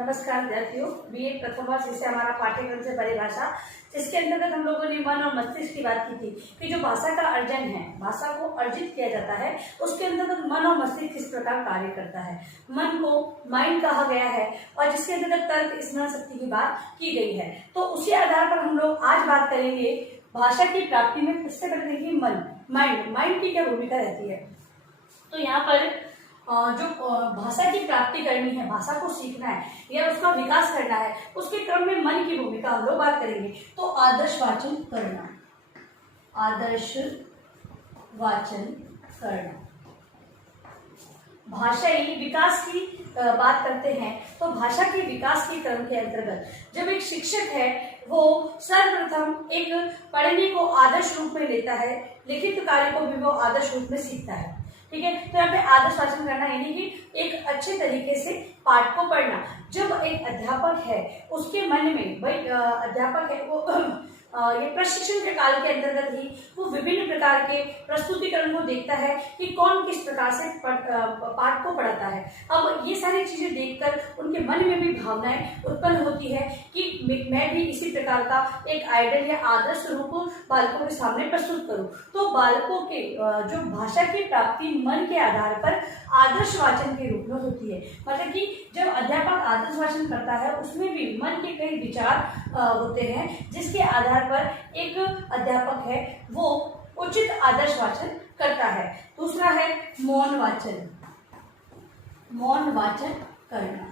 नमस्कार विद्यार्थियों, बीए प्रथम वर्ष से हमारा पाठ्यक्रम से परिभाषा, जिसके अंतर्गत हम लोगों ने मन और मस्तिष्क की बात की थी कि जो भाषा का अर्जन है, भाषा को अर्जित किया जाता है, उसके अंतर्गत मन और मस्तिष्क किस प्रकार कार्य करता है। मन को माइंड कहा गया है और जिसके अंतर्गत तर्क स्मरण शक्ति की बात की गई है। तो उसी आधार पर हम लोग आज बात करेंगे भाषा की प्राप्ति में। इससे पहले देखिए माइंड की क्या भूमिका रहती है। तो यहाँ पर जो भाषा की प्राप्ति करनी है, भाषा को सीखना है या उसका विकास करना है, उसके क्रम में मन की भूमिका हम लोग बात करेंगे। तो आदर्श वाचन करना, आदर्श वाचन करना, भाषाई विकास की बात करते हैं। तो भाषा के विकास के क्रम के अंतर्गत जब एक शिक्षक है वो सर्वप्रथम एक पढ़ने को आदर्श रूप में लेता है, लिखित कार्य को भी वो आदर्श रूप में सीखता है। ठीक है, तो यहाँ पे आदर्श वाचन करना यानी कि एक अच्छे तरीके से पाठ को पढ़ना। जब एक अध्यापक है उसके मन में, भाई अध्यापक है वो ये प्रशिक्षण के काल के अंतर्गत ही वो विभिन्न प्रकार के प्रस्तुतिकरण को देखता है कि कौन किस प्रकार से पाठ को पढ़ाता है। अब ये सारी चीजें देखकर उनके मन में भी भावनाएं उत्पन्न होती है कि मैं भी इसी प्रकार का एक आइडल या आदर्श रूप बालकों के सामने प्रस्तुत करूं। तो बालकों के जो भाषा की प्राप्ति मन के आधार पर आदर्श वाचन के रूप में होती है। मतलब कि जब अध्यापक आदर्श वाचन करता है उसमें भी मन के कई विचार होते हैं, जिसके आधार पर एक अध्यापक है वो उचित आदर्श वाचन करता है। दूसरा है मौन वाचन, मौन वाचन करना।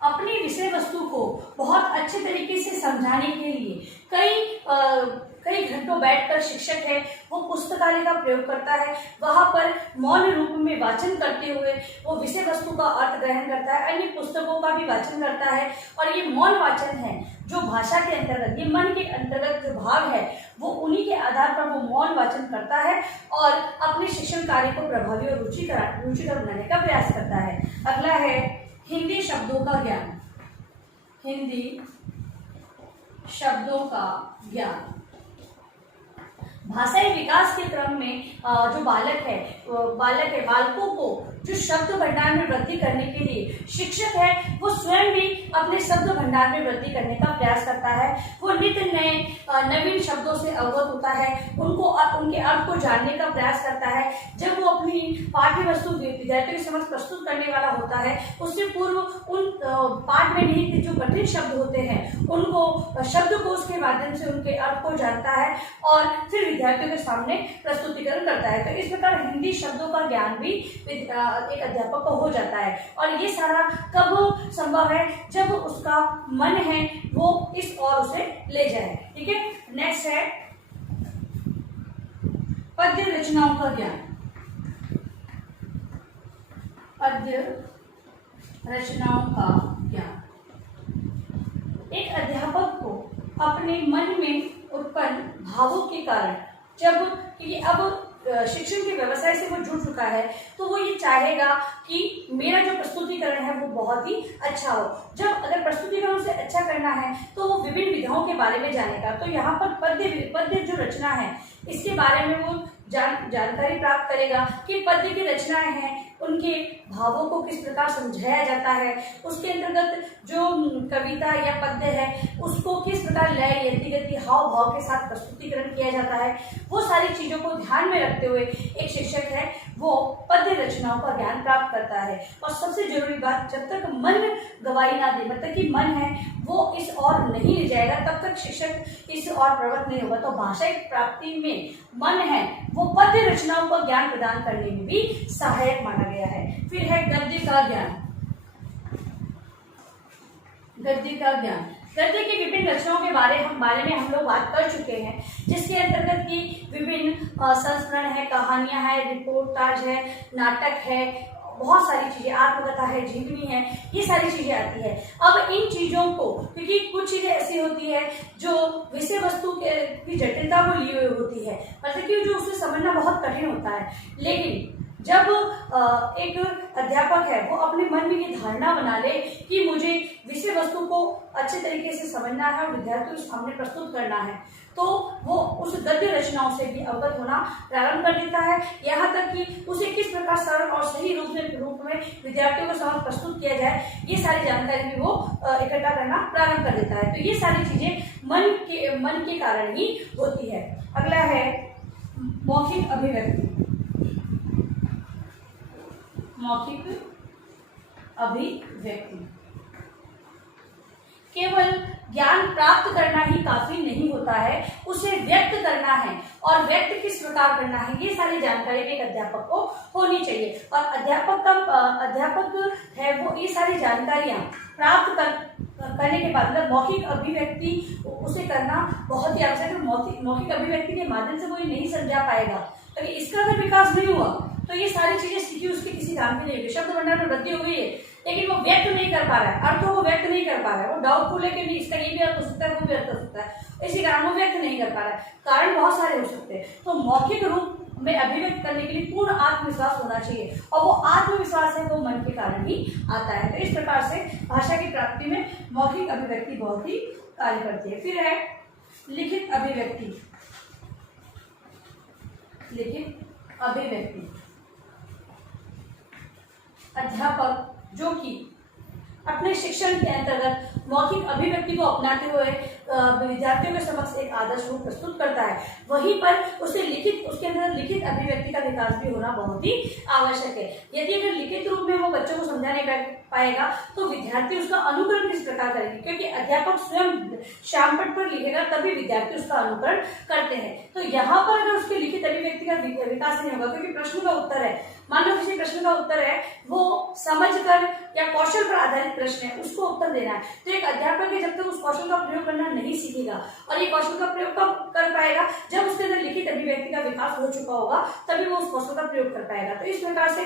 अपनी विषय वस्तु को बहुत अच्छे तरीके से समझाने के लिए कई घंटों बैठकर शिक्षक है वो पुस्तकालय का प्रयोग करता है। वहां पर मौन रूप में वाचन करते हुए वो विषय वस्तु का अर्थ ग्रहण करता है, अन्य पुस्तकों का भी वाचन करता है। और ये मौन वाचन है जो भाषा के अंतर्गत, ये मन के अंतर्गत जो भाव है वो उन्हीं के आधार पर वो मौन वाचन करता है और अपने शिक्षण कार्य को प्रभावी और रुचिकर बनाने का प्रयास करता है। अगला है हिंदी शब्दों का ज्ञान, हिंदी शब्दों का ज्ञान। भाषाई विकास के क्रम में जो बालकों को जो शब्द भंडार में वृद्धि करने के लिए शिक्षक है वो स्वयं भी अपने शब्द भंडार में वृद्धि करने का प्रयास करता है। वो नित्य नए नवीन शब्दों से अवगत होता है, उनके अर्थ को जानने का प्रयास करता है। जब वो अपनी पाठ्य वस्तु विद्यार्थियों के समक्ष प्रस्तुत करने वाला होता है उससे पूर्व उन पाठ में निहित जो कठिन शब्द होते हैं उनको शब्दकोश के माध्यम से उनके अर्थ को जानता है और फिर विद्यार्थियों के सामने प्रस्तुतिकरण करता है। तो इस प्रकार हिंदी शब्दों का ज्ञान भी एक अध्यापक को हो जाता है। और ये सारा कब संभव है? जब उसका मन है वो इस और उसे ले जाए। ठीक है, नेक्स्ट है पद्य रचनाओं का ज्ञान, पद्य रचनाओं का ज्ञान। एक अध्यापक को अपने मन में उत्पन्न भावों के कारण क्योंकि अब शिक्षण के व्यवसाय से वो जुड़ चुका है तो वो ये चाहेगा कि मेरा जो प्रस्तुतिकरण है वो बहुत ही अच्छा हो। जब अगर प्रस्तुतिकरण उसे अच्छा करना है तो वो विभिन्न विधाओं के बारे में जानेगा। तो यहाँ पर पद्य जो रचना है इसके बारे में वो जानकारी प्राप्त करेगा कि पद्य की रचनाएं हैं उनके भावों को किस प्रकार समझाया जाता है, उसके अंतर्गत जो कविता या पद्य है उसको किस प्रकार लय यति गति हाव भाव के साथ प्रस्तुतिकरण किया जाता है। वो सारी चीजों को ध्यान में रखते हुए एक शिक्षक है वो पद्य रचनाओं का ज्ञान प्राप्त करता है। और सबसे जरूरी बात, जब तक मन गवाही ना दे, मतलब कि मन है वो इस और नहीं ले जाएगा, तब तक शिक्षक इस और प्रवृत्त नहीं होगा। तो भाषा प्राप्ति में मन है वो पद्य रचनाओं का ज्ञान प्रदान करने में भी सहायक माना गया है। फिर है गद्य का ज्ञान, गद्य का ज्ञान। गद्य की विभिन्न रचनाओं के बारे में हम लोग बात कर चुके हैं, जिसके अंतर्गत की विभिन्न संस्करण है, कहानियां है, रिपोर्टाज है, नाटक है, बहुत सारी चीजें, आत्मकथा है, जीवनी है, ये सारी चीजें आती है। अब इन चीजों को, क्योंकि कुछ चीजें ऐसी होती है जो विषय वस्तु की जटिलता को लिए हुए होती है, मतलब कि जो उसे समझना बहुत कठिन होता है, लेकिन जब एक अध्यापक है वो अपने मन में ये धारणा बना ले कि मुझे विषय वस्तु को अच्छे तरीके से समझना है और विद्यार्थियों के सामने प्रस्तुत करना है, तो वो उस गद्य रचनाओं से भी अवगत होना प्रारंभ कर देता है। यहाँ तक कि उसे किस प्रकार सरल और सही रूप में विद्यार्थियों के सामने प्रस्तुत किया जाए, ये सारी जानकारी भी वो इकट्ठा करना प्रारंभ कर देता है। तो ये सारी चीजें मन के कारण ही होती है। अगला है मौखिक अभिव्यक्ति। मौखिक अभिव्यक्ति केवल ज्ञान प्राप्त करना ही काफी नहीं होता है, उसे व्यक्त करना है और व्यक्त किस प्रकार करना है, ये सारी जानकारी एक अध्यापक को होनी चाहिए। और अध्यापक है वो ये सारी जानकारियां प्राप्त करने के बाद मतलब मौखिक अभिव्यक्ति उसे करना बहुत ही आवश्यक है। मौखिक अभिव्यक्ति के माध्यम से वो ये नहीं समझा पाएगा, तो इसका अगर विकास नहीं हुआ तो ये सारी चीजें सीखी उसके किसी काम की नहीं होगी। शब्द भंडार में वृद्धि हो गई है लेकिन वो व्यक्त नहीं कर पा रहा है, अर्थों को व्यक्त नहीं कर पा रहा है, वो डाउटफुल है कि नहीं इसका ये भी अर्थ हो सकता है वो भी अर्थ हो सकता है, इसी कारण वो व्यक्त नहीं कर पा रहा है। कारण बहुत सारे हो सकते हैं। तो मौखिक रूप में अभिव्यक्त करने के लिए पूर्ण आत्मविश्वास होना चाहिए और वो आत्मविश्वास है वो मन के कारण ही आता है। तो इस प्रकार से भाषा की प्राप्ति में मौखिक अभिव्यक्ति बहुत ही कार्य करती है। फिर है लिखित अभिव्यक्ति। लिखित अभिव्यक्ति अध्यापक जो कि अपने शिक्षण के अंतर्गत मौखिक अभिव्यक्ति को अपनाते हुए विद्यार्थियों के समक्ष एक आदर्श रूप प्रस्तुत करता है, वहीं पर उसके अंदर लिखित अभिव्यक्ति का विकास भी होना बहुत ही आवश्यक है। यदि अगर लिखित रूप में वो बच्चों को समझाने पाएगा तो विद्यार्थी उसका अनुकरण किस प्रकार करेंगे, क्योंकि अध्यापक स्वयं श्यामपट्ट पर लिखेगा तभी विद्यार्थी उसका अनुकरण करते हैं। तो यहाँ पर अगर उसके लिखित अभिव्यक्ति का विकास नहीं होगा, क्योंकि प्रश्न का उत्तर है, मान लो किसी प्रश्न का उत्तर है वो समझकर या कौशल पर आधारित प्रश्न है उसको उत्तर देना है, तो एक अध्यापक है जब तक उस कौशल का प्रयोग करना नहीं सीखेगा और ये कौशल का प्रयोग कब कर पाएगा, जब उसके अंदर लिखित अभिव्यक्ति का विकास हो चुका होगा तभी वो उस कौशल का प्रयोग कर पाएगा। तो इस प्रकार से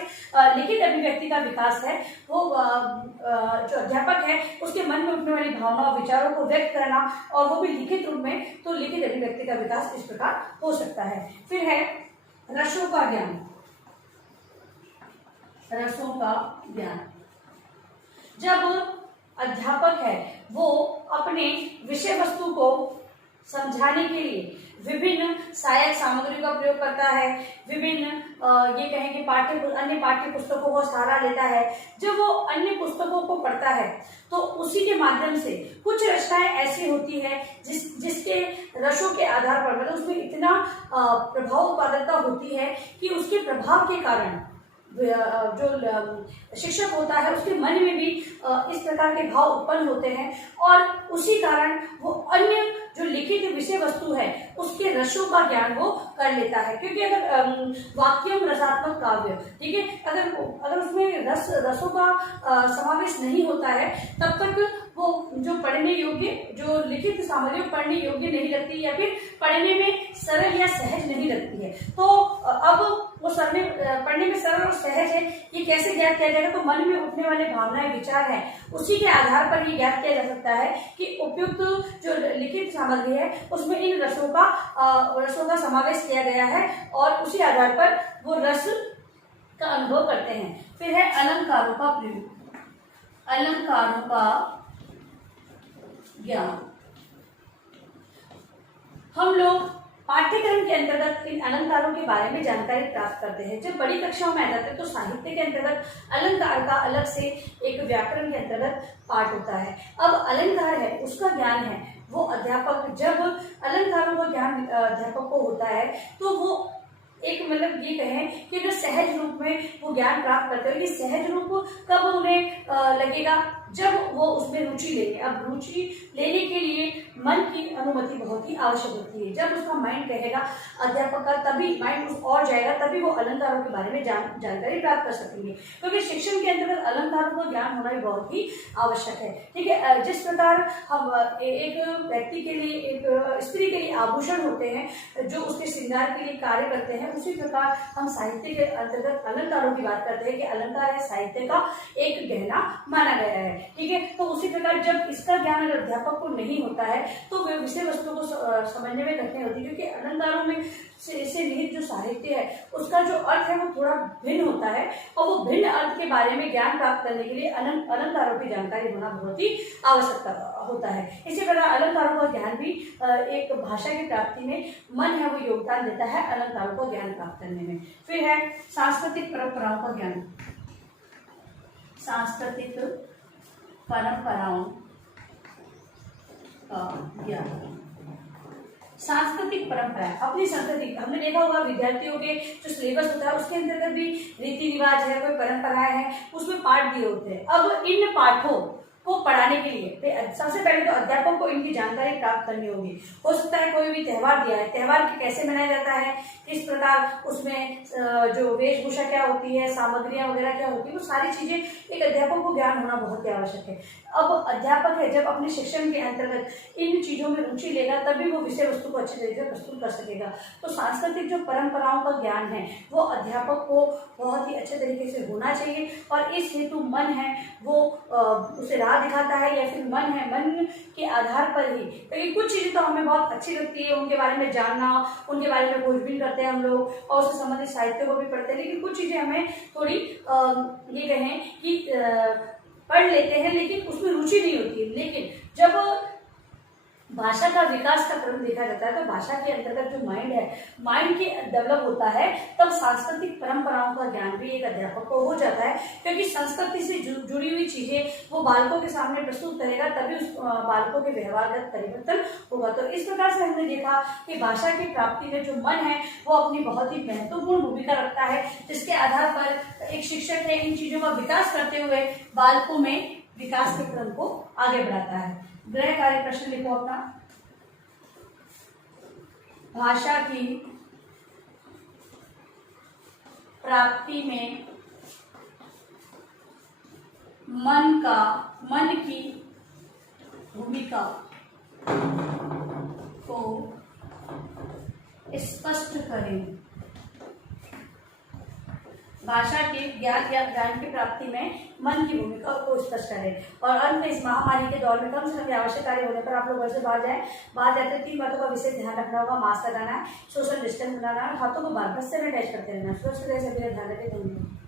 लिखित अभिव्यक्ति का विकास है वो जो अध्यापक है उसके मन में उठने वाली भावनाओं विचारों को व्यक्त करना और वो भी लिखित रूप में, तो लिखित अभिव्यक्ति का विकास इस प्रकार हो सकता है। फिर है रसों का ज्ञान। रसों का ज्ञान जब अध्यापक है वो अपने विषय वस्तु को समझाने के लिए विभिन्न सहायक सामग्री का प्रयोग करता है, विभिन्न ये कहें कि अन्य पाठ्य पुस्तकों को सहारा लेता है। जब वो अन्य पुस्तकों को पढ़ता है तो उसी के माध्यम से कुछ रचनाएं ऐसी होती है जिसके रसों के आधार पर मतलब उसमें इतना प्रभाव उत्पादकता होती है कि उसके प्रभाव के कारण जो शिक्षक होता है उसके मन में भी इस प्रकार के भाव उत्पन्न होते हैं और उसी कारण वो अन्य जो लिखित विषय वस्तु है उसके रसों का ज्ञान वो कर लेता है। क्योंकि अगर वाक्यम रसात्मक काव्य, ठीक है, अगर उसमें रसों का समावेश नहीं होता है तब तक वो जो पढ़ने योग्य, जो लिखित सामग्री पढ़ने योग्य नहीं लगती या फिर पढ़ने में सरल या सहज नहीं लगती है। तो अब वो पढ़ने में सरल और सहज है ये कैसे ज्ञात किया जाएगा, तो मन में उठने वाले भावनाएं विचार हैं उसी के आधार पर ये ज्ञात किया जा सकता है कि उपयुक्त जो लिखित सामग्री है उसमें इन रसों का समावेश किया गया है और उसी आधार पर वो रस का अनुभव करते हैं। फिर है अलंकारों का प्रयोग। अलंकारों का ज्ञान हम लोग पाठ्यक्रम के अंतर्गत इन अलंकारों के बारे में जानकारी प्राप्त करते हैं। जब बड़ी कक्षाओं में आ जाते हैं तो साहित्य के अंतर्गत अलंकार का अलग से एक व्याकरण के अंतर्गत पाठ होता है। अब अलंकार है उसका ज्ञान है वो अध्यापक, जब अलंकारों का ज्ञान अध्यापक को होता है तो वो एक मतलब ये कहें कि जो सहज रूप में वो ज्ञान प्राप्त करते हैं। ये सहज रूप कब उन्हें लगेगा, जब वो उसमें रुचि लेंगे। अब रुचि लेने के लिए मन की अनुमति बहुत ही आवश्यक होती है। जब उसका माइंड कहेगा अध्यापक का तभी माइंड उस और जाएगा, तभी वो अलंकारों के बारे में जानकारी प्राप्त कर सकेंगे। क्योंकि शिक्षण के अंतर्गत अलंकारों का ज्ञान होना भी बहुत ही आवश्यक है। ठीक है, जिस प्रकार हम एक व्यक्ति के लिए, एक स्त्री के लिए आभूषण होते हैं जो उसके श्रृंगार के लिए कार्य करते हैं, उसी प्रकार हम साहित्य के अंतर्गत अलंकारों की बात करते हैं कि अलंकार है साहित्य का एक गहना माना गया है। ठीक है। तो उसी प्रकार जब इसका ज्ञान अगर अध्यापक को नहीं होता है तो वे विषय वस्तु को समझने में कठिनाई होती है, क्योंकि अलंकारों में से निहित जो साहित्य है उसका जो अर्थ है वो थोड़ा भिन्न होता है, और वो भिन्न अर्थ के बारे में ज्ञान प्राप्त करने के लिए अलंकारों की जानकारी होना बहुत ही आवश्यकता होता है। इसी प्रकार अलंकारों का ज्ञान भी एक भाषा की प्राप्ति में मन है वो योगदान देता है अलंकारों का ज्ञान प्राप्त करने में। फिर है सांस्कृतिक परंपराओं का ज्ञान। सांस्कृतिक परंपराओं का ज्ञान। सांस्कृतिक परंपरा अपनी संस्कृति, हमने देखा होगा विद्यार्थियों के जो सिलेबस होता है उसके अंतर्गत भी रीति रिवाज है, कोई परंपराएं हैं, उसमें पाठ दिए होते हैं। अब इन पाठों को पढ़ाने के लिए सबसे पहले तो अध्यापक को इनकी जानकारी प्राप्त करनी होगी। हो सकता है कोई भी त्यौहार दिया है, त्यौहार कैसे मनाया जाता है, किस प्रकार उसमें जो वेशभूषा क्या होती है, सामग्रियां वगैरह क्या होती है, वो सारी चीजें एक अध्यापक को ज्ञान होना बहुत ही आवश्यक है। अब अध्यापक है जब अपने शिक्षण के अंतर्गत इन चीजों में रुचि लेगा तभी वो विषय वस्तु को अच्छे तरीके से प्रस्तुत कर सकेगा। तो सांस्कृतिक जो परंपराओं का ज्ञान है वो अध्यापक को बहुत ही अच्छे तरीके से होना चाहिए, और इस हेतु मन है वो उसे राह दिखाता है, या फिर मन है मन के आधार पर ही, क्योंकि कुछ चीजें तो हमें बहुत अच्छी लगती है उनके बारे में जानना, उनके बारे में खोजबीन करते हैं हम लोग और उससे संबंधित साहित्य को भी पढ़ते हैं, लेकिन कुछ चीजें हमें थोड़ी ये कहें कि पढ़ लेते हैं लेकिन उसमें रुचि नहीं होती है। लेकिन जब भाषा का विकास का क्रम देखा जाता है तो भाषा के अंतर्गत जो माइंड है, माइंड के डेवलप होता है, तब सांस्कृतिक परंपराओं का ज्ञान भी एक अध्यापक को हो जाता है, क्योंकि संस्कृति से जुड़ी हुई चीजें वो बालकों के सामने प्रस्तुत करेगा, तभी उस बालकों के व्यवहारगत परिवर्तन होगा। तो इस प्रकार से हमने देखा कि भाषा की प्राप्ति में जो मन है वो अपनी बहुत ही महत्वपूर्ण भूमिका रखता है, जिसके आधार पर एक शिक्षक है इन चीजों का विकास करते हुए बालकों में विकास के क्रम को आगे बढ़ाता है। गृह कार्य प्रश्न लिखो अपना। भाषा की प्राप्ति में मन की भूमिका को स्पष्ट करें। भाषा के ज्ञान की प्राप्ति में मन की भूमिका को स्पष्ट करें। और अंत में इस महामारी के दौर में कम से कम आवश्यक कार्य होने पर आप लोग घर से बाहर जाते 3 बातों का विशेष ध्यान रखना होगा। मास्क लगाना है, सोशल डिस्टेंस बनाना है, हाथों को बार बार सैनिटाइज करते रहना। सुरक्षित रहे, सभी ध्यान रखें।